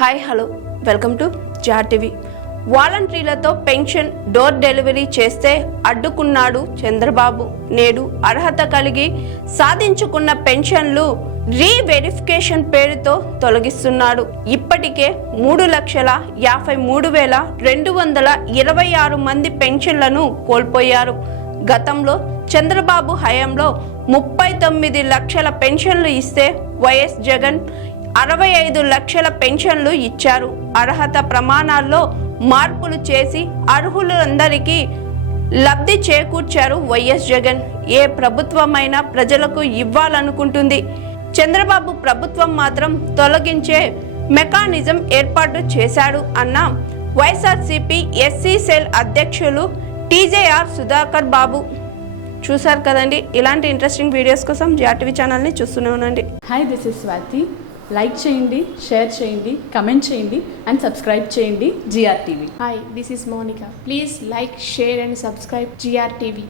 Hi hello welcome to jar TV. వాలంటీర్లతో pension door delivery చేస్తే అడ్డుకున్నాడు చంద్రబాబు. నేడు అర్హత కలిగి సాధించుకున్న పెన్షన్లు రీవెరిఫికేషన్ పేరుతో తొలగిస్తున్నాడు. ఇప్పటికే 3,53,226 మంది పెన్షన్లను కోల్పోయారు. గతంలో చంద్రబాబు హయాంలో 39 లక్షల పెన్షన్లు ఇస్తే వైఎస్ జగన్ 65 లక్షల పెన్షన్లు ఇచ్చారు. అర్హత ప్రమాణాల్లో మార్పులు చేసి అర్హులందరికీ లబ్ధి చేకూర్చారు వైఎస్ జగన్. ఏ ప్రభుత్వమైనా ప్రజలకు ఇవ్వాలనుకుంటుంది. చంద్రబాబు ప్రభుత్వం మాత్రం తొలగించే మెకానిజం ఏర్పాటు చేశాడు అన్న వైఎస్ఆర్సీపీ ఎస్సీ సెల్ అధ్యక్షులు టీజేఆర్ సుధాకర్ బాబు. చూసారు కదండి. ఇలాంటి ఇంట్రెస్టింగ్ వీడియోస్ కోసం జార్ టీవీ ఛానల్ని చూస్తూనే ఉండండి. Hi, this is Swathi. Like చేయండి, షేర్ చేయండి, కమెంట్ చేయండి అండ్ సబ్స్క్రైబ్ చేయండి GR TV. Hi, this is Monica. Please like, share and subscribe GR TV.